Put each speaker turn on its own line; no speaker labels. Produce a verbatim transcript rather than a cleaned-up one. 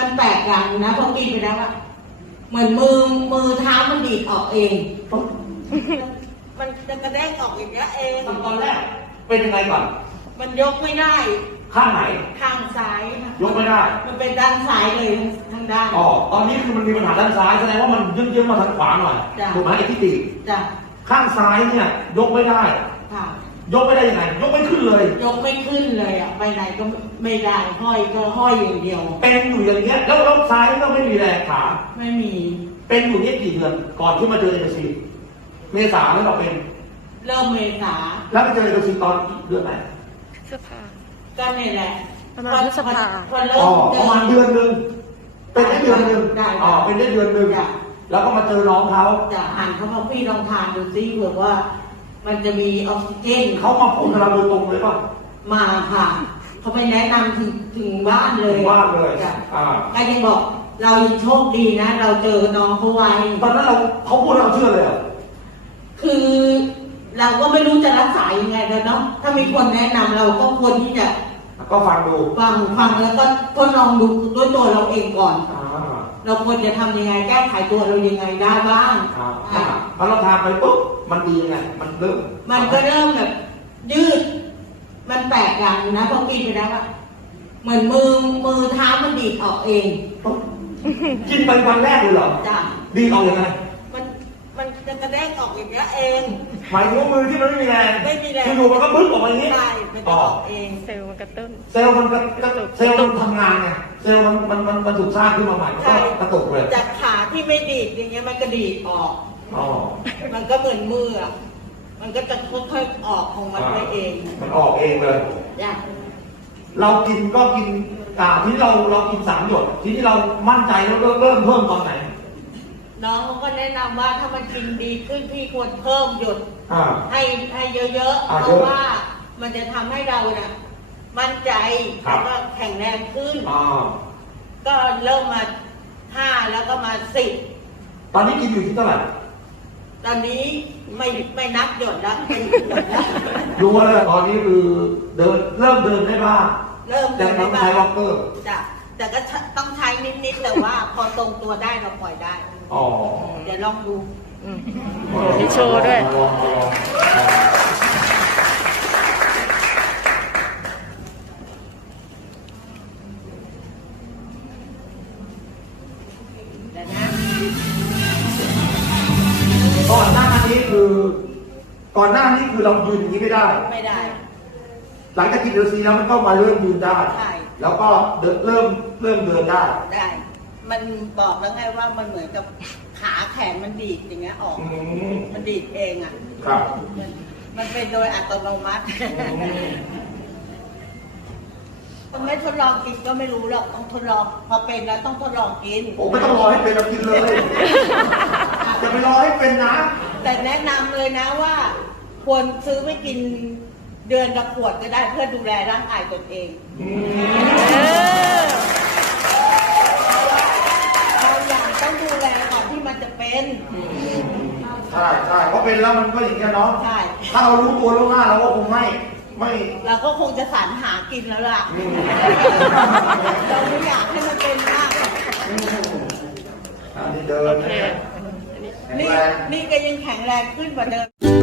มันแปลกอย่างนะพอกินไปแล้วอะเหมือนมือมือเท้ามันดีดออกเองมันจะกระเด้งออกอย่างเงี้ยเอง
ตอนแรกเป็นยังไงก่อน
มันยกไม่ได้
ข้างไหน
ข้างซ้าย
ยกไม่ได้
มันเป็นด้านซ้ายเลยทั้งด้าน
อ๋อตอนนี้คือมันมีปัญหาด้านซ้ายแสดงว่ามันยื่นๆมาทางขวาหน่อยถูกไหมไอ้ที่ตี
จ้ะ
ข้างซ้ายเนี่ยยกไม่ได้
ค่ะ
ยกไม่ได้ยังไงยกไม่ขึ้นเลย
ยกไม่ขึ้นเลยอ่ะไปไหนก็ไม่ได้ห้อยก็ห้อยอย่างเดียว
เป็นอยู่อย่างเงี้ยแล้วรอบซ้ายก็ไม่มีแรงขา
ไม่มี
เป็นอยู่นี่กี่เดือนก่อนที่มาเจอเอกซีเมษาแล้วเราเป็น
เริ่มเมษา
แล้วไปเจอเอกซีตอนเดือนไหน
พฤษภา
ก็นี่แหละ
ประมาณพฤษภา
พอเริ่ม
ประมาณเดือนหนึ่งเป็นได้เดือนหนึ่งอ๋อเป็นได้เดือนหนึ่งแล้วก็มาเจอน้องเขา
จะอ่านเขาบอกพี่ลองทานดูซิเผื่อว่ามันจะมีออกซิเจน
เขามาพูดกับเราโดยตรงเลยป่ะ
มาค่ะเขาไปแนะนำถึงถึงบ้านเลย
บ้านเลย
อ่าก็ยังบอกเรายังโชคดีนะเราเจอน้องเขาไว
ตอนนั้นเราเขาพูดเราเชื่อเลย
คือเราก็ไม่รู้จะรักษายังไงแล้วเนาะถ้ามีคนแนะนำเราก็ควรที่จะ
ก็ฟังดู
ฟังฟังแล้วก็ทดลองดูด้วยตัวเราเองก่อนเราควรจะทำยังไงแก้ไขตัวเรายังไงได้บ้าง
พอเราทานไปปุ๊บมันดียังไงมันเริ่ม
มันก็เริ่มแบบยืดมันแปลกอย่างนะพอกินไปแล้วอะเหมือนมือมือเท้ามันดีดออกเอง
กินไปวันแรกเลยเหรอ
จ้ะ
ดีดออกยังไง
มันมันจะกระเด้งออกอย่างเงี้ยเอง
หมายถึงว่ามือที่มันไม่มีแรง
ไม่มีแรง
อยู่มันก็พึ่งออกมาอย่างนี้
ใช่มันจะออกเอง
เซลล์มันกระตุ้น
เซลล์มันก็เซลล์มันทำงานไงเซลล์มันมันมันมันถูกสร้างขึ้นมาใหม่ก็กระตุกเลย
จากขาที่ไม่ดีดอย่างเงี้ยมันก็ดีดออก
อ๋อ
มันก็เหมือนมืออ่ะมันก็จะค่อยๆออกของมันไปเอง
มันออกเองเลยเรากินก็กินอ่าที่เราเรากินสามหยดที่ที่เรามั่นใจแล้วเริ่มเพิ่มตอนไหน
น้องก็แนะนำว่าถ้ามันกินดีขึ้นพี่ควรเพิ่มหยดให้ให้เยอะๆเพราะว่ามันจะทำให้เราเนี่ยมั่นใจแล้วก็แข็งแรงขึ้นก็เริ่มมาห้าแล้วก็มาสิบ
ตอนนี้กินอยู่ที่เท่าไหร่
ตอนนี้ไม่ไม่นับหยดแล้วเป็น
รู้เลยตอนนี้คือเดินเริ่มเดินได้บ้าง
เริ่ม
แต่ต้องใช้วอล์กเกอร์
จ้ะแต่ก็ต้องใช้นิดๆแต่ว่าพอทรงตัวได้เราปล่อยได้
อ๋อ
เดี๋ยวลองดู
มีโชว์ด้วย
ก่อนหน้านี้คือก่อนหน้านี้คือเรายืนอย่างนี้ไม่ได้
ไม่ได้
หลังจากกินเดลซีแล้วมันก็มาเริ่มยืนได้แล้วก็เริ่มเริ่มเดินได้
ได้มันบอกแล้วไงว่ามันเหมือนกับขาแขนมันดีดอย่างเงี้ยออกมันดีดเองอ่ะ
ครับ
มันเป็นโดยอัตโนมัติต้องไม่ทดลองกินก็ไม่รู้หรอกต้องทดลองพอเป็นแล้วต้องทดลองกิน
ผมไม่ต้องรอให้เป็นเรากินเลยจะไปรอให้เป็นนะ
แต่แนะนำเลยนะว่าควรซื้อไปกินเดือนละขวดก็ได้เพื่อดูแลร่างกายตนเองเราอย่างต้องดูแลก่อนที่มันจะเป็น
ใช่ใช่เพราะเป็นแล้วมันก็อย่างนี้เนาะ
ใช่
ถ้าเรารู้ตัวล่วงหน้าเราก็คงไม่ไม่
เราก็คงจะสรรหากินแล้วล่ะเราไม่อยากให้มันเป็นมาก
อันนี้เดิน
นี่นี่ก็ยังแข็งแรงขึ้นกว่าเดิม